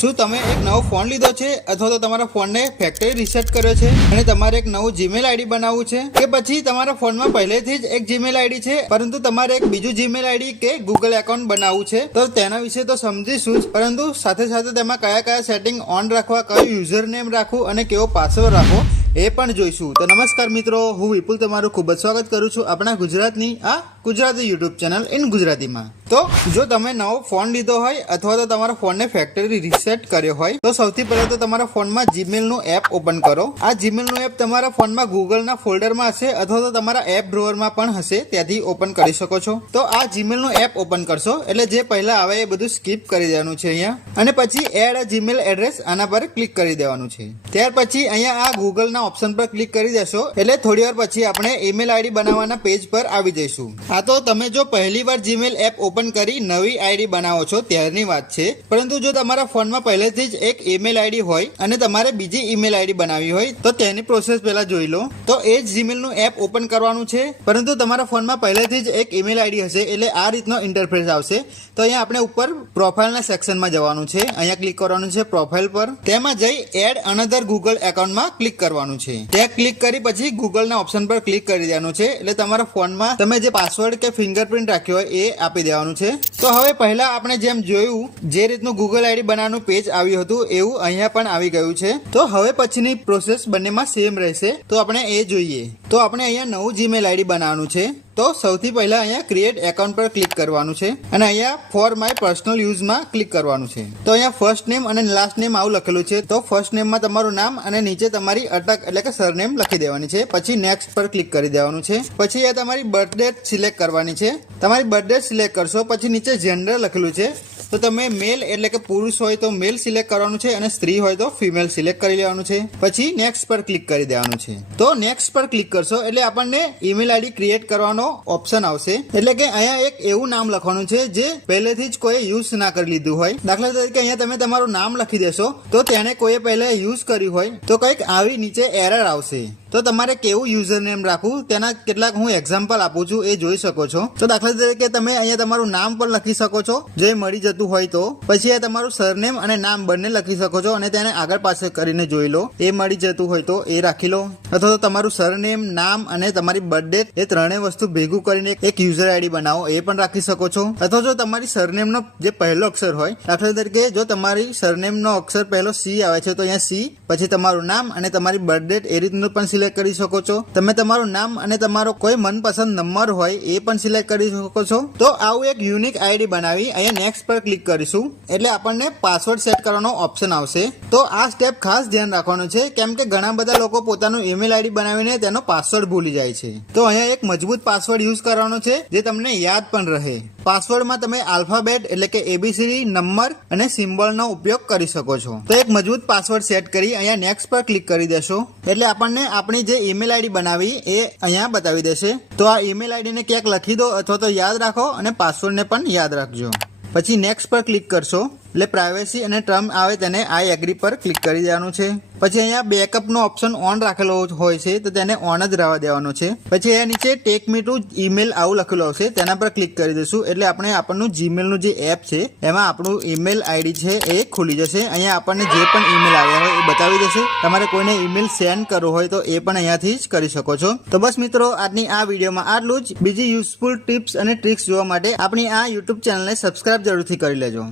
શું તમે એક નવો ફોન લીધો છે અથવા તો તમારા ફોનને ફેક્ટરી રિસેટ કર્યો છે અને તમારે એક નવું જીમેલ આઈડી બનાવવું છે? કે પછી તમારા ફોનમાં પહેલેથી જ એક જીમેલ આઈડી છે, પરંતુ તમારે એક બીજું જીમેલ આઈડી કે ગૂગલ એકાઉન્ટ બનાવવું છે? તો તેના વિશે તો સમજીશું જ, પરંતુ સાથે સાથે તેમાં કયા કયા સેટિંગ ઓન રાખવા, કયું યુઝર નેમ રાખવું અને કેવો પાસવર્ડ રાખવો એ પણ જોઈશું. તો નમસ્કાર મિત્રો, હું વિપુલ તમારું ખૂબ જ સ્વાગત કરું છું આપણા ગુજરાતની આ ગુજરાતી યુટ્યુબ ચેનલ ઇન ગુજરાતીમાં. તો જો તમે નવો ફોન લીધો હોય અથવા તો તમારા ફોનને ફેક્ટરી રિસેટ કર્યો હોય, તો સૌથી પહેલાં તો તમારા ફોનમાં જીમેલનું એપ ઓપન કરો. આ જીમેલનું એપ તમારા ફોનમાં ગૂગલના ફોલ્ડરમાં હશે અથવા તો તમારા એપ ડ્રોવરમાં પણ હશે, ત્યાંથી ઓપન કરી શકો છો. તો આ જીમેલનું એપ ઓપન કરશો, એટલે જે પહેલા આવે એ બધું સ્કીપ કરી દેવાનું છે અહીંયા. અને પછી એડ અ જીમેલ એડ્રેસ આના પર ક્લિક કરી દેવાનું છે. ત્યાર પછી અહીંયા આ ગૂગલના ઓપ્શન પર ક્લિક કરી દેશો, એટલે થોડી વાર પછી આપણે ઈમેલ આઈડી બનાવવાના પેજ પર આવી જઈશું. આ તો તમે જો પહેલી વાર જીમેલ એપ ઓપન કરી નવી આઈડી બનાવો છો, ત્યારની વાત છે. પરંતુ જો તમારા ફોનમાં પહેલેથી જ એક ઈમેલ આઈડી હોય અને તમારે બીજી ઈમેલ આઈડી બનાવવી હોય, તો તેની પ્રોસેસ પહેલા જોઈ લો. તો એ જ જીમેલનું એપ ઓપન કરવાનું છે. પરંતુ તમારા ફોનમાં પહેલેથી જ એક ઈમેલ આઈડી હશે, એટલે આ રીતનો ઇન્ટરફેસ આવશે. તો અહીંયા આપણે ઉપર પ્રોફાઇલના સેક્શનમાં જવાનું છે. અહીંયા ક્લિક કરવાનું છે પ્રોફાઇલ પર. તેમાં જઈ એડ અનધર ગૂગલ એકાઉન્ટમાં ક્લિક કરવાનું છે. ત્યાં ક્લિક કરી પછી ગૂગલના ઓપ્શન પર ક્લિક કરી દેવાનું છે. એટલે તમારા ફોનમાં તમે જે પાસવર્ડ કે ફિંગરપ્રિન્ટ રાખ્યો હોય એ આપી દેવાનું છે. તો હવે પહેલા આપણે જેમ જોયું, જે રીતનું ગૂગલ આઈડી બનાવવાનું પેજ આવ્યું હતું, એવું અહીંયા પણ આવી ગયું છે. તો હવે પછીની પ્રોસેસ બંનેમાં સેમ રહેશે. તો આપણે એ જોઈએ. તો આપણે અહીંયા નવું જીમેલ આઈડી બનાવવાનું છે. તો સૌથી પહેલા અહીંયા ક્રિએટ એકાઉન્ટ પર ક્લિક કરવાનું છે અને અહીંયા ફોર માય પર્સનલ યુઝમાં ક્લિક કરવાનું છે. તો અહીંયા ફર્સ્ટ નેમ અને લાસ્ટ નેમ આવું લખેલું છે. તો ફર્સ્ટ નેમમાં તમારું નામ અને નીચે તમારી અટક એટલે કે સરનેમ લખી દેવાની છે. પછી નેક્સ્ટ પર ક્લિક કરી દેવાનું છે. પછી એ તમારી બર્થ ડેટ સિલેક્ટ કરવાની છે. તમારી બર્થ ડેટ સિલેક્ટ કરશો, પછી નીચે જેન્ડર લખેલું છે. તો તમે મેલ એટલે કે પુરુષ હોય તો મેલ સિલેક્ટ કરવાનું છે અને સ્ત્રી હોય તો ફિમેલ સિલેક્ટ કરી લેવાનું છે. પછી નેક્સ્ટ પર ક્લિક કરી દેવાનું છે. તો નેક્સ્ટ પર ક્લિક કરશો એટલે આપણને ઈમેલ આઈડી ક્રિએટ કરવાનો ઓપ્શન આવશે. એટલે કે અહીંયા એક એવું નામ લખવાનું છે જે પહેલેથી જ કોઈ યુઝ ના કરી લીધું હોય. દાખલા તરીકે અહીંયા તમે તમારું નામ લખી દેશો, તો તેને કોઈએ પહેલા યુઝ કર્યું હોય, તો કંઈક આવી નીચે એરર આવશે. તો તમારે કેવું યુઝર નેમ રાખવું, તેના કેટલાક હું એક્ઝામ્પલ આપું છું, એ જોઈ શકો છો. તો દાખલા તરીકે તમે અહીંયા તમારું નામ પણ લખી શકો છો, જે મળી જતું હોય તો પછી આ તમારું સરનેમ અને નામ બંને લખી શકો છો અને તેને આગળ પાછળ કરીને જોઈ લો. એ મળી જતું હોય તો એ રાખી લો. અથવા તો તમારું સરનેમ, નામ અને તમારી બર્થડેટ એ ત્રણેય વસ્તુ ભેગું કરીને એક યુઝર આઈડી બનાવો. એ પણ રાખી શકો છો. અથવા જો તમારી સરનેમનો જે પહેલો અક્ષર હોય, દાખલા તરીકે જો તમારી સરનેમનો અક્ષર પહેલો સી આવે છે, તો અહીંયા સી પછી તમારું નામ અને તમારી બર્થડેટ એ રીતનું પણ સિલેક્ટ કરી શકો છો. તમે તમારું નામ અને તમારો કોઈ મનપસંદ નંબર હોય એ પણ સિલેક્ટ કરી શકો છો. તો આવું એક યુનિક આઈડી બનાવી. અહીંયા નેક્સ્ટ પર ક્લિક કરીશું. એટલે આપણને પાસવર્ડ સેટ કરવાનો ઓપ્શન આવશે. તો આ સ્ટેપ ખાસ ધ્યાન રાખવાનું છે, કેમ કે ઘણા બધા લોકો પોતાનું ઈમેલ આઈડી બનાવીને તેનો પાસવર્ડ ભૂલી જાય છે. તો અહીંયા એક મજબૂત પાસવર્ડ યુઝ કરવાનો છે, જે તમને યાદ પણ રહે. પાસવર્ડમાં તમે આલ્ફાબેટ એટલે કે એબીસીડી નંબર અને સિમ્બોલનો ઉપયોગ કરી શકો છો. તો એક મજબૂત પાસવર્ડ સેટ કરી અહીંયા નેક્સ્ટ પર ક્લિક કરી દેશો. એટલે આપણને આપણી જે ઈમેલ આઈડી બનાવી એ અહીંયા બતાવી દેશે. તો આ ઈમેલ આઈડીને ક્યાંક લખી દો અથવા તો યાદ રાખો અને પાસવર્ડને પણ યાદ રાખજો. પછી નેક્સ્ટ પર ક્લિક કરશો. એટલે પ્રાઇવેસી અને ટર્મ આવે તેને આઈ એગ્રી પર ક્લિક કરી દેવાનું છે. પછી અહીંયા બેકઅપનો ઓપ્શન ઓન રાખેલો હોય છે, તો તેને ઓન જ રહેવા દેવાનો છે. પછી અહીંયા નીચે ટેક મી ટુ ઈમેલ આવું લખેલું આવશે તેના પર ક્લિક કરી દઈશું. એટલે આપણે આપણનું જીમેલનું જે એપ છે, એમાં આપણું ઈમેલ આઈડી છે એ ખુલી જશે. અહીંયા આપણને જે પણ ઈમેલ આવ્યા હોય એ બતાવી દેશે. તમારે કોઈને ઈમેલ સેન્ડ કરવો હોય તો એ પણ અહીંયાથી જ કરી શકો છો. તો બસ મિત્રો, આજની આ વિડીયોમાં આટલું જ. બીજી યુઝફુલ ટિપ્સ અને ટ્રિક્સ જોવા માટે આપણી આ યુટ્યુબ ચેનલને સબસ્ક્રાઇબ જરૂરથી કરી લેજો.